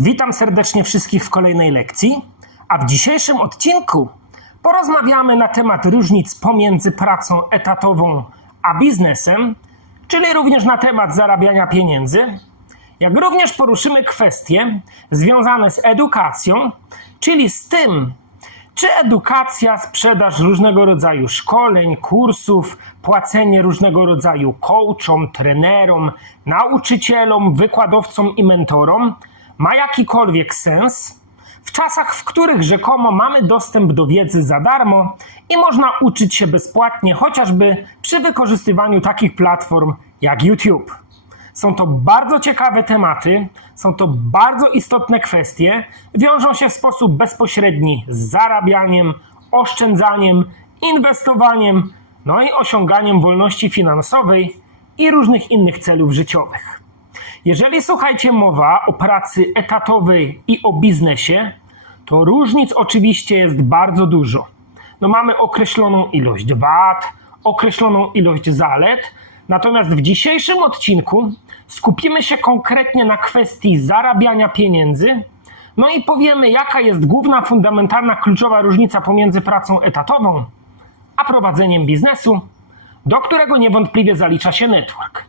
Witam serdecznie wszystkich w kolejnej lekcji, a w dzisiejszym odcinku porozmawiamy na temat różnic pomiędzy pracą etatową a biznesem, czyli również na temat zarabiania pieniędzy, jak również poruszymy kwestie związane z edukacją, czyli z tym, czy edukacja, sprzedaż różnego rodzaju szkoleń, kursów, płacenie różnego rodzaju coachom, trenerom, nauczycielom, wykładowcom i mentorom ma jakikolwiek sens w czasach, w których rzekomo mamy dostęp do wiedzy za darmo i można uczyć się bezpłatnie, chociażby przy wykorzystywaniu takich platform jak YouTube. Są to bardzo ciekawe tematy, są to bardzo istotne kwestie, wiążą się w sposób bezpośredni z zarabianiem, oszczędzaniem, inwestowaniem, no i osiąganiem wolności finansowej i różnych innych celów życiowych. Jeżeli słuchajcie mowa o pracy etatowej i o biznesie, to różnic oczywiście jest bardzo dużo. No mamy określoną ilość wad, określoną ilość zalet, natomiast w dzisiejszym odcinku skupimy się konkretnie na kwestii zarabiania pieniędzy, no i powiemy, jaka jest główna, fundamentalna, kluczowa różnica pomiędzy pracą etatową a prowadzeniem biznesu, do którego niewątpliwie zalicza się network.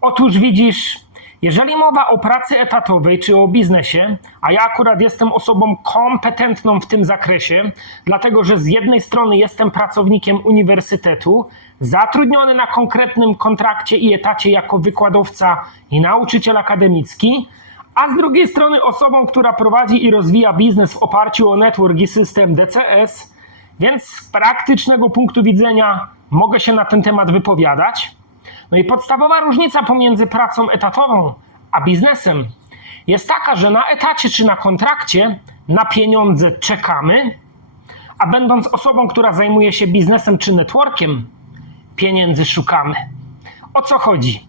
Otóż widzisz, jeżeli mowa o pracy etatowej czy o biznesie, a ja akurat jestem osobą kompetentną w tym zakresie, dlatego że z jednej strony jestem pracownikiem uniwersytetu, zatrudniony na konkretnym kontrakcie i etacie jako wykładowca i nauczyciel akademicki, a z drugiej strony osobą, która prowadzi i rozwija biznes w oparciu o network i system DCS, więc z praktycznego punktu widzenia mogę się na ten temat wypowiadać. No i podstawowa różnica pomiędzy pracą etatową a biznesem jest taka, że na etacie czy na kontrakcie na pieniądze czekamy, a będąc osobą, która zajmuje się biznesem czy networkiem, pieniędzy szukamy. O co chodzi?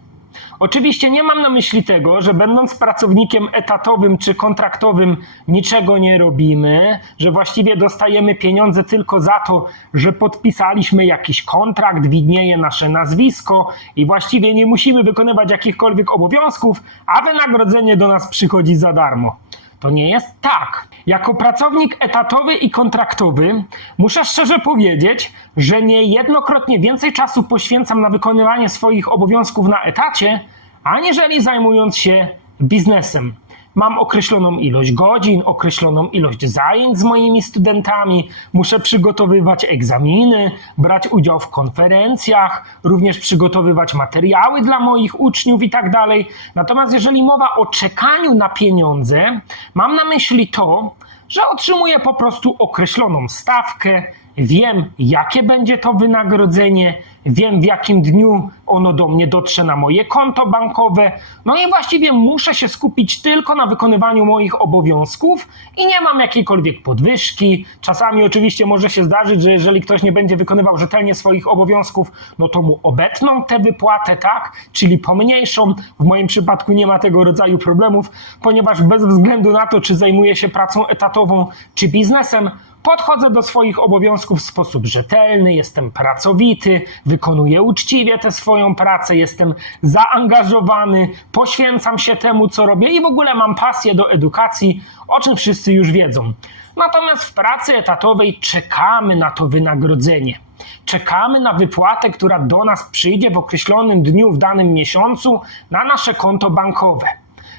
Oczywiście nie mam na myśli tego, że będąc pracownikiem etatowym czy kontraktowym niczego nie robimy, że właściwie dostajemy pieniądze tylko za to, że podpisaliśmy jakiś kontrakt, widnieje nasze nazwisko i właściwie nie musimy wykonywać jakichkolwiek obowiązków, a wynagrodzenie do nas przychodzi za darmo. To nie jest tak. Jako pracownik etatowy i kontraktowy muszę szczerze powiedzieć, że niejednokrotnie więcej czasu poświęcam na wykonywanie swoich obowiązków na etacie, aniżeli zajmując się biznesem. Mam określoną ilość godzin, określoną ilość zajęć z moimi studentami, muszę przygotowywać egzaminy, brać udział w konferencjach, również przygotowywać materiały dla moich uczniów i tak dalej. Natomiast jeżeli mowa o czekaniu na pieniądze, mam na myśli to, że otrzymuję po prostu określoną stawkę, wiem jakie będzie to wynagrodzenie, wiem w jakim dniu ono do mnie dotrze na moje konto bankowe, no i właściwie muszę się skupić tylko na wykonywaniu moich obowiązków i nie mam jakiejkolwiek podwyżki. Czasami oczywiście może się zdarzyć, że jeżeli ktoś nie będzie wykonywał rzetelnie swoich obowiązków, no to mu obetną tę wypłatę, tak? Czyli pomniejszą. W moim przypadku nie ma tego rodzaju problemów, ponieważ bez względu na to, czy zajmuję się pracą etatową, czy biznesem, Podchodzę do swoich obowiązków w sposób rzetelny, jestem pracowity, wykonuję uczciwie tę swoją pracę, jestem zaangażowany, poświęcam się temu, co robię i w ogóle mam pasję do edukacji, o czym wszyscy już wiedzą. Natomiast w pracy etatowej czekamy na to wynagrodzenie. Czekamy na wypłatę, która do nas przyjdzie w określonym dniu w danym miesiącu na nasze konto bankowe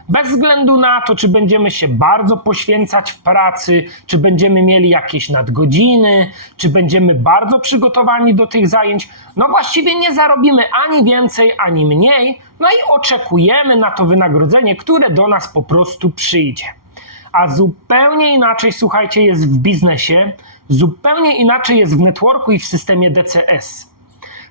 bez względu na to, czy będziemy się bardzo poświęcać w pracy, czy będziemy mieli jakieś nadgodziny, czy będziemy bardzo przygotowani do tych zajęć, no właściwie nie zarobimy ani więcej, ani mniej, no i oczekujemy na to wynagrodzenie, które do nas po prostu przyjdzie. A zupełnie inaczej, słuchajcie, jest w biznesie, zupełnie inaczej jest w networku i w systemie DCS.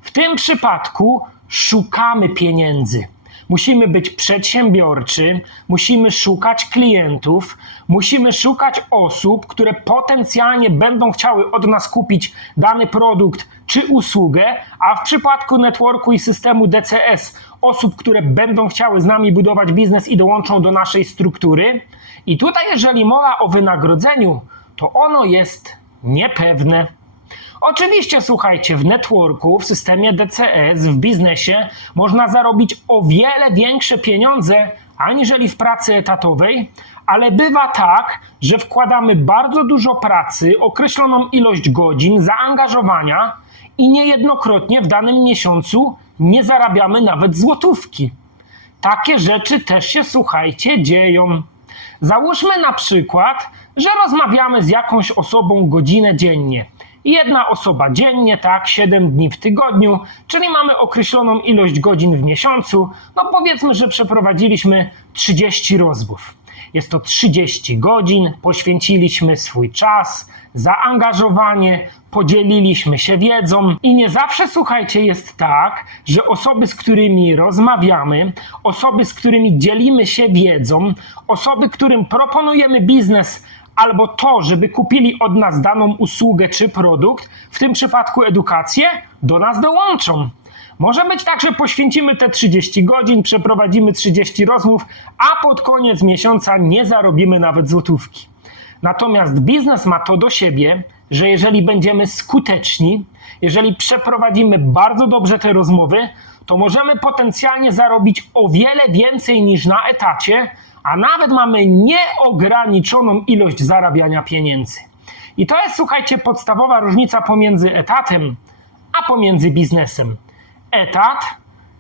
W tym przypadku szukamy pieniędzy. Musimy być przedsiębiorczy, musimy szukać klientów, musimy szukać osób, które potencjalnie będą chciały od nas kupić dany produkt czy usługę, a w przypadku networku i systemu DCS osób, które będą chciały z nami budować biznes i dołączą do naszej struktury. I tutaj, jeżeli mowa o wynagrodzeniu, to ono jest niepewne. Oczywiście, słuchajcie, w networku, w systemie DCS, w biznesie można zarobić o wiele większe pieniądze aniżeli w pracy etatowej, ale bywa tak, że wkładamy bardzo dużo pracy, określoną ilość godzin, zaangażowania i niejednokrotnie w danym miesiącu nie zarabiamy nawet złotówki. Takie rzeczy też się, słuchajcie, dzieją. Załóżmy na przykład, że rozmawiamy z jakąś osobą godzinę dziennie. Jedna osoba dziennie, tak, 7 dni w tygodniu, czyli mamy określoną ilość godzin w miesiącu. No powiedzmy, że przeprowadziliśmy 30 rozmów. Jest to 30 godzin, poświęciliśmy swój czas, zaangażowanie, podzieliliśmy się wiedzą i nie zawsze, słuchajcie, jest tak, że osoby, z którymi rozmawiamy, osoby, z którymi dzielimy się wiedzą, osoby, którym proponujemy biznes albo to, żeby kupili od nas daną usługę czy produkt, w tym przypadku edukację, do nas dołączą. Może być tak, że poświęcimy te 30 godzin, przeprowadzimy 30 rozmów, a pod koniec miesiąca nie zarobimy nawet złotówki. Natomiast biznes ma to do siebie, że jeżeli będziemy skuteczni, jeżeli przeprowadzimy bardzo dobrze te rozmowy, to możemy potencjalnie zarobić o wiele więcej niż na etacie, a nawet mamy nieograniczoną ilość zarabiania pieniędzy. I to jest, słuchajcie, podstawowa różnica pomiędzy etatem a pomiędzy biznesem. Etat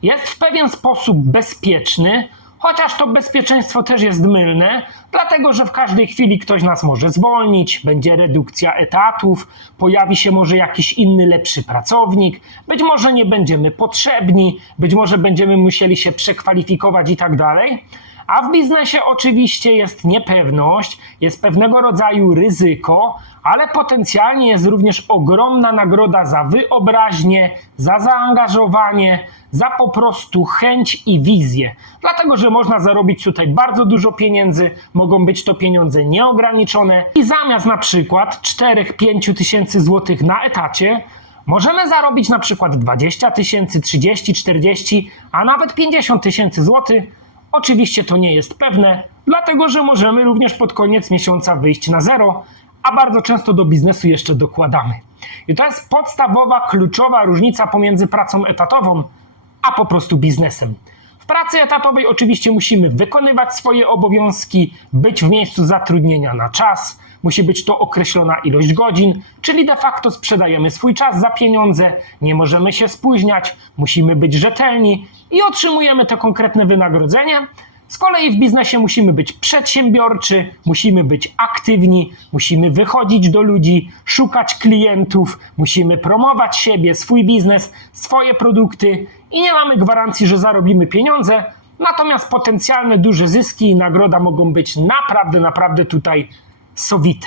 jest w pewien sposób bezpieczny, chociaż to bezpieczeństwo też jest mylne, dlatego że w każdej chwili ktoś nas może zwolnić, będzie redukcja etatów, pojawi się może jakiś inny, lepszy pracownik, być może nie będziemy potrzebni, być może będziemy musieli się przekwalifikować i tak dalej. A w biznesie oczywiście jest niepewność, jest pewnego rodzaju ryzyko, ale potencjalnie jest również ogromna nagroda za wyobraźnię, za zaangażowanie, za po prostu chęć i wizję. Dlatego, że można zarobić tutaj bardzo dużo pieniędzy, mogą być to pieniądze nieograniczone i zamiast na przykład 4-5 tysięcy złotych na etacie, możemy zarobić na przykład 20 tysięcy, 30, 40, a nawet 50 tysięcy złotych Oczywiście to nie jest pewne, dlatego że możemy również pod koniec miesiąca wyjść na zero, a bardzo często do biznesu jeszcze dokładamy. I to jest podstawowa, kluczowa różnica pomiędzy pracą etatową a po prostu biznesem. W pracy etatowej oczywiście musimy wykonywać swoje obowiązki, być w miejscu zatrudnienia na czas, musi być to określona ilość godzin, czyli de facto sprzedajemy swój czas za pieniądze, nie możemy się spóźniać, musimy być rzetelni i otrzymujemy to konkretne wynagrodzenie. Z kolei w biznesie musimy być przedsiębiorczy, musimy być aktywni, musimy wychodzić do ludzi, szukać klientów, musimy promować siebie, swój biznes, swoje produkty i nie mamy gwarancji, że zarobimy pieniądze, natomiast potencjalne duże zyski i nagroda mogą być naprawdę, naprawdę tutaj sowite.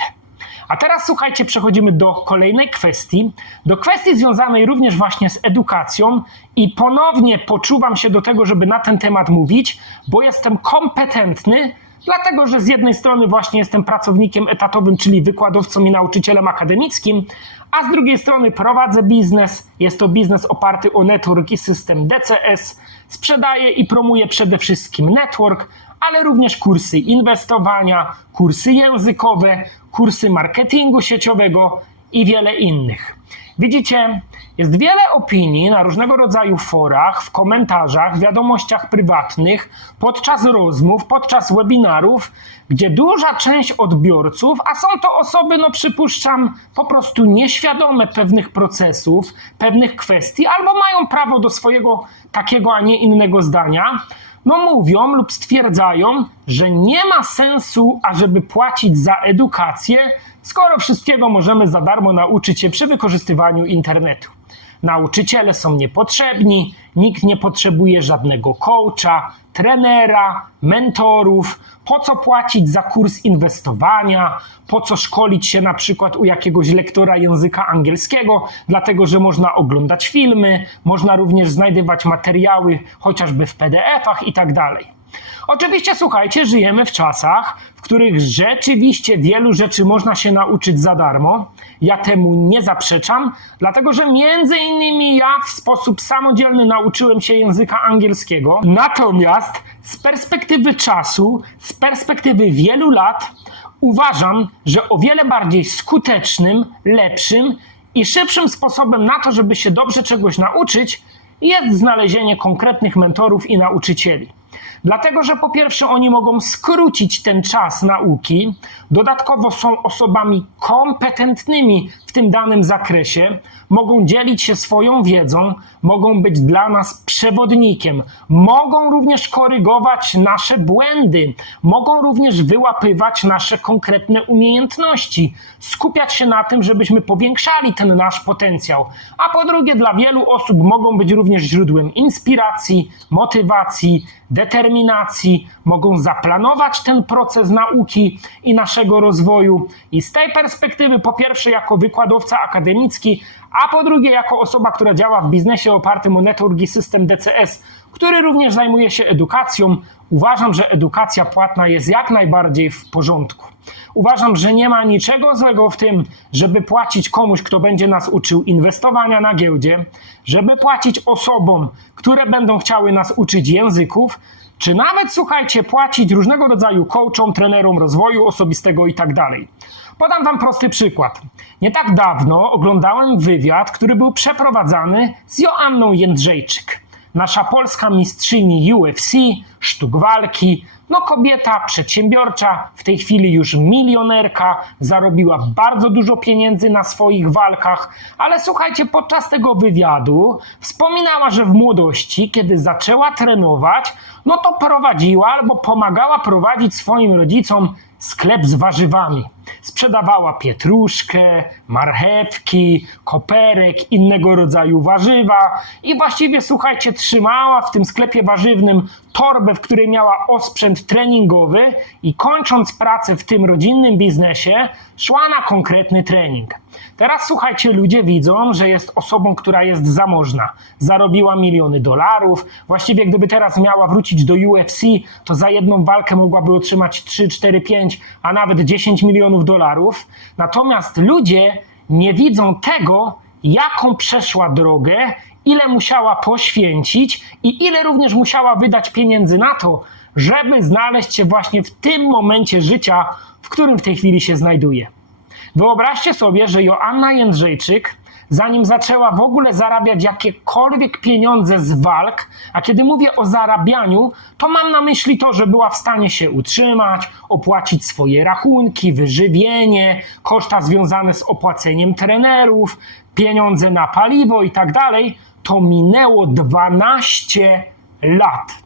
A teraz słuchajcie, przechodzimy do kolejnej kwestii, do kwestii związanej również właśnie z edukacją i ponownie poczuwam się do tego, żeby na ten temat mówić, bo jestem kompetentny, dlatego że z jednej strony właśnie jestem pracownikiem etatowym, czyli wykładowcą i nauczycielem akademickim, a z drugiej strony prowadzę biznes. Jest to biznes oparty o network i system DCS. Sprzedaję i promuję przede wszystkim network, ale również kursy inwestowania, kursy językowe, kursy marketingu sieciowego i wiele innych. Widzicie, jest wiele opinii na różnego rodzaju forach, w komentarzach, wiadomościach prywatnych, podczas rozmów, podczas webinarów, gdzie duża część odbiorców, a są to osoby, no przypuszczam, po prostu nieświadome pewnych procesów, pewnych kwestii, albo mają prawo do swojego takiego, a nie innego zdania, no mówią lub stwierdzają, że nie ma sensu, ażeby płacić za edukację, skoro wszystkiego możemy za darmo nauczyć się przy wykorzystywaniu internetu. Nauczyciele są niepotrzebni, nikt nie potrzebuje żadnego coacha, trenera, mentorów. Po co płacić za kurs inwestowania? Po co szkolić się na przykład u jakiegoś lektora języka angielskiego? Dlatego, że można oglądać filmy, można również znajdywać materiały chociażby w PDF-ach i tak dalej. Oczywiście, słuchajcie, żyjemy w czasach, w których rzeczywiście wielu rzeczy można się nauczyć za darmo. Ja temu nie zaprzeczam, dlatego że między innymi ja w sposób samodzielny nauczyłem się języka angielskiego. Natomiast z perspektywy czasu, z perspektywy wielu lat, uważam, że o wiele bardziej skutecznym, lepszym i szybszym sposobem na to, żeby się dobrze czegoś nauczyć, jest znalezienie konkretnych mentorów i nauczycieli. Dlatego, że po pierwsze oni mogą skrócić ten czas nauki, dodatkowo są osobami kompetentnymi w tym danym zakresie, mogą dzielić się swoją wiedzą, mogą być dla nas przewodnikiem, mogą również korygować nasze błędy, mogą również wyłapywać nasze konkretne umiejętności, skupiać się na tym, żebyśmy powiększali ten nasz potencjał. A po drugie, dla wielu osób mogą być również źródłem inspiracji, motywacji, determinacji, mogą zaplanować ten proces nauki i naszego rozwoju. I z tej perspektywy, po pierwsze, jako wykładowca akademicki, a po drugie, jako osoba, która działa w biznesie opartym o Network System DCS, który również zajmuje się edukacją, uważam, że edukacja płatna jest jak najbardziej w porządku. Uważam, że nie ma niczego złego w tym, żeby płacić komuś, kto będzie nas uczył inwestowania na giełdzie, żeby płacić osobom, które będą chciały nas uczyć języków, czy nawet, słuchajcie, płacić różnego rodzaju coachom, trenerom rozwoju osobistego i tak dalej. Podam Wam prosty przykład. Nie tak dawno oglądałem wywiad, który był przeprowadzany z Joanną Jędrzejczyk. Nasza polska mistrzyni UFC, sztuk walki, no kobieta przedsiębiorcza, w tej chwili już milionerka, zarobiła bardzo dużo pieniędzy na swoich walkach, ale słuchajcie, podczas tego wywiadu wspominała, że w młodości, kiedy zaczęła trenować, no to prowadziła albo pomagała prowadzić swoim rodzicom sklep z warzywami. Sprzedawała pietruszkę, marchewki, koperek, innego rodzaju warzywa i właściwie, słuchajcie, trzymała w tym sklepie warzywnym torbę, w której miała osprzęt treningowy i kończąc pracę w tym rodzinnym biznesie, szła na konkretny trening. Teraz słuchajcie, ludzie widzą, że jest osobą, która jest zamożna. Zarobiła miliony dolarów. Właściwie, gdyby teraz miała wrócić do UFC, to za jedną walkę mogłaby otrzymać 3, 4, 5, a nawet 10 milionów dolarów. Natomiast ludzie nie widzą tego, jaką przeszła drogę, ile musiała poświęcić i ile również musiała wydać pieniędzy na to, żeby znaleźć się właśnie w tym momencie życia, w którym w tej chwili się znajduje. Wyobraźcie sobie, że Joanna Jędrzejczyk, zanim zaczęła w ogóle zarabiać jakiekolwiek pieniądze z walk, a kiedy mówię o zarabianiu, to mam na myśli to, że była w stanie się utrzymać, opłacić swoje rachunki, wyżywienie, koszta związane z opłaceniem trenerów, pieniądze na paliwo i tak dalej, to minęło 12 lat.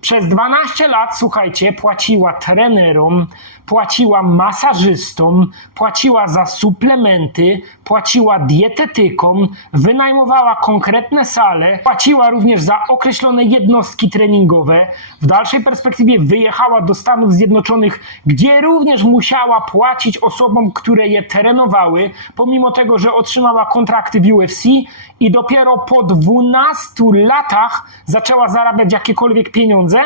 Przez 12 lat, słuchajcie, płaciła trenerom, płaciła masażystom, płaciła za suplementy, płaciła dietetykom, wynajmowała konkretne sale, płaciła również za określone jednostki treningowe. W dalszej perspektywie wyjechała do Stanów Zjednoczonych, gdzie również musiała płacić osobom, które je trenowały, pomimo tego, że otrzymała kontrakty w UFC i dopiero po 12 latach zaczęła zarabiać jakiekolwiek pieniądze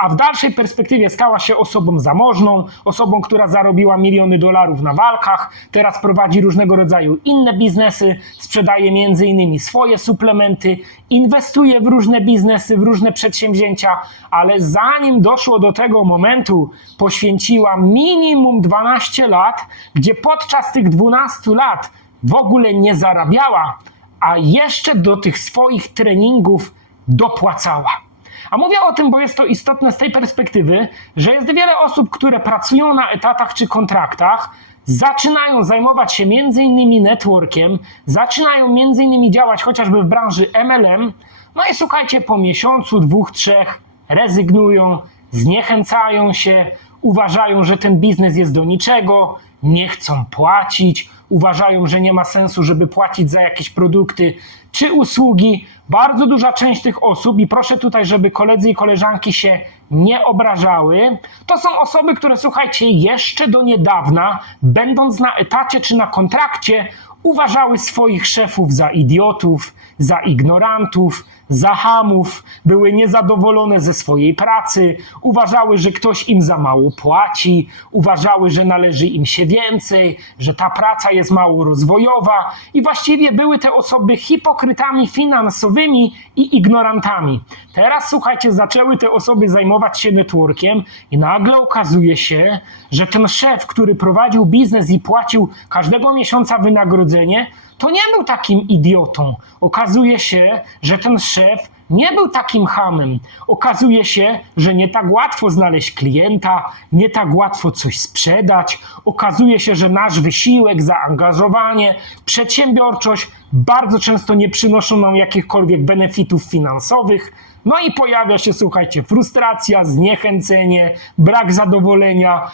a w dalszej perspektywie stała się osobą zamożną, osobą, która zarobiła miliony dolarów na walkach, teraz prowadzi różnego rodzaju inne biznesy, sprzedaje między innymi swoje suplementy, inwestuje w różne biznesy, w różne przedsięwzięcia, ale zanim doszło do tego momentu, poświęciła minimum 12 lat, gdzie podczas tych 12 lat w ogóle nie zarabiała, a jeszcze do tych swoich treningów dopłacała. A mówię o tym, bo jest to istotne z tej perspektywy, że jest wiele osób, które pracują na etatach czy kontraktach, zaczynają zajmować się między innymi networkiem, zaczynają między innymi działać chociażby w branży MLM, no i słuchajcie, po miesiącu, dwóch, trzech rezygnują, zniechęcają się, uważają, że ten biznes jest do niczego, nie chcą płacić, uważają, że nie ma sensu, żeby płacić za jakieś produkty czy usługi. Bardzo duża część tych osób, i proszę tutaj, żeby koledzy i koleżanki się nie obrażały, to są osoby, które słuchajcie, jeszcze do niedawna, będąc na etacie czy na kontrakcie, uważały swoich szefów za idiotów, za ignorantów, za hamów, były niezadowolone ze swojej pracy, uważały, że ktoś im za mało płaci, uważały, że należy im się więcej, że ta praca jest mało rozwojowa i właściwie były te osoby hipokrytami finansowymi i ignorantami. Teraz słuchajcie, zaczęły te osoby zajmować się networkiem i nagle okazuje się, że ten szef, który prowadził biznes i płacił każdego miesiąca wynagrodzenie, to nie był takim idiotą. Okazuje się, że ten szef nie był takim hamem. Okazuje się, że nie tak łatwo znaleźć klienta, nie tak łatwo coś sprzedać. Okazuje się, że nasz wysiłek, zaangażowanie, przedsiębiorczość bardzo często nie przynoszą nam jakichkolwiek benefitów finansowych. No i pojawia się, słuchajcie, frustracja, zniechęcenie, brak zadowolenia,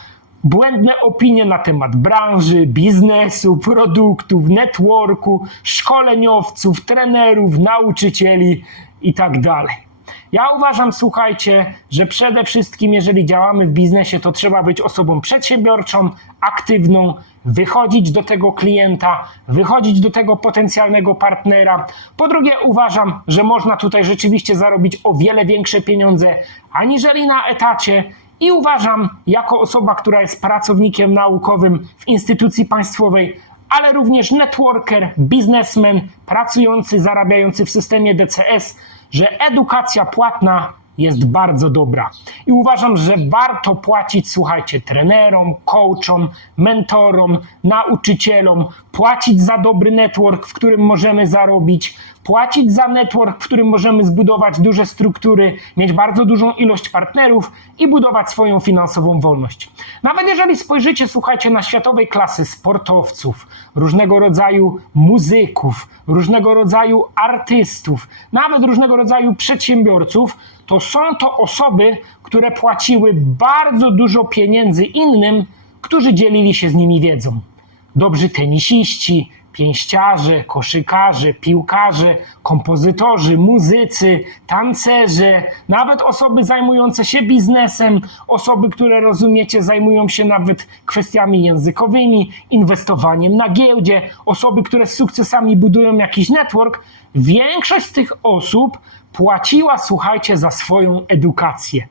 błędne opinie na temat branży, biznesu, produktów, networku, szkoleniowców, trenerów, nauczycieli i tak. Ja uważam, słuchajcie, że przede wszystkim, jeżeli działamy w biznesie, to trzeba być osobą przedsiębiorczą, aktywną, wychodzić do tego klienta, wychodzić do tego potencjalnego partnera. Po drugie, uważam, że można tutaj rzeczywiście zarobić o wiele większe pieniądze aniżeli na etacie. I uważam, jako osoba, która jest pracownikiem naukowym w instytucji państwowej, ale również networker, biznesmen, pracujący, zarabiający w systemie DCS, że edukacja płatna jest bardzo dobra. I uważam, że warto płacić, słuchajcie, trenerom, coachom, mentorom, nauczycielom, płacić za dobry network, w którym możemy zarobić, płacić za network, w którym możemy zbudować duże struktury, mieć bardzo dużą ilość partnerów i budować swoją finansową wolność. Nawet jeżeli spojrzycie, słuchajcie, na światowej klasy sportowców, różnego rodzaju muzyków, różnego rodzaju artystów, nawet różnego rodzaju przedsiębiorców, to są to osoby, które płaciły bardzo dużo pieniędzy innym, którzy dzielili się z nimi wiedzą. Dobrzy tenisiści, pięściarze, koszykarze, piłkarze, kompozytorzy, muzycy, tancerze, nawet osoby zajmujące się biznesem, osoby, które rozumiecie, zajmują się nawet kwestiami językowymi, inwestowaniem na giełdzie, osoby, które z sukcesami budują jakiś network. Większość z tych osób płaciła, słuchajcie, za swoją edukację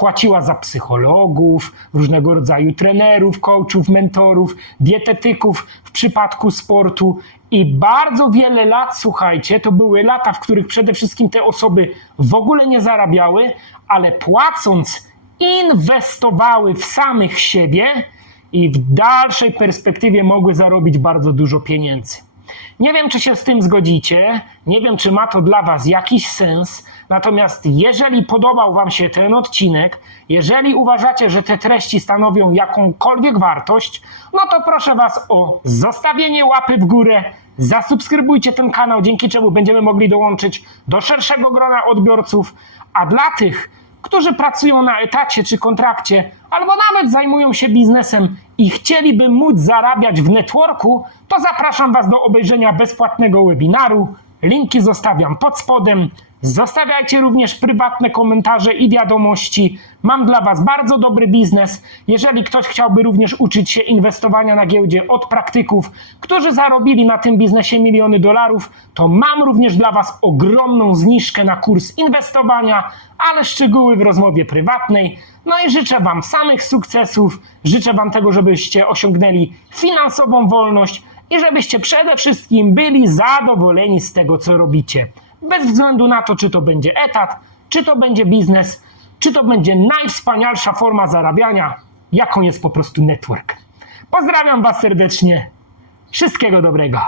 płaciła za psychologów, różnego rodzaju trenerów, coachów, mentorów, dietetyków w przypadku sportu. I bardzo wiele lat, słuchajcie, to były lata, w których przede wszystkim te osoby w ogóle nie zarabiały, ale płacąc, inwestowały w samych siebie i w dalszej perspektywie mogły zarobić bardzo dużo pieniędzy. Nie wiem, czy się z tym zgodzicie, nie wiem, czy ma to dla Was jakiś sens. Natomiast jeżeli podobał Wam się ten odcinek, jeżeli uważacie, że te treści stanowią jakąkolwiek wartość, no to proszę Was o zostawienie łapy w górę, zasubskrybujcie ten kanał, dzięki czemu będziemy mogli dołączyć do szerszego grona odbiorców. A dla tych, którzy pracują na etacie czy kontrakcie, albo nawet zajmują się biznesem i chcieliby móc zarabiać w networku, to zapraszam Was do obejrzenia bezpłatnego webinaru. Linki zostawiam pod spodem. Zostawiajcie również prywatne komentarze i wiadomości. Mam dla Was bardzo dobry biznes. Jeżeli ktoś chciałby również uczyć się inwestowania na giełdzie od praktyków, którzy zarobili na tym biznesie miliony dolarów, to mam również dla Was ogromną zniżkę na kurs inwestowania, ale szczegóły w rozmowie prywatnej. No i życzę Wam samych sukcesów, życzę Wam tego, żebyście osiągnęli finansową wolność i żebyście przede wszystkim byli zadowoleni z tego, co robicie. Bez względu na to, czy to będzie etat, czy to będzie biznes, czy to będzie najwspanialsza forma zarabiania, jaką jest po prostu network. Pozdrawiam Was serdecznie. Wszystkiego dobrego.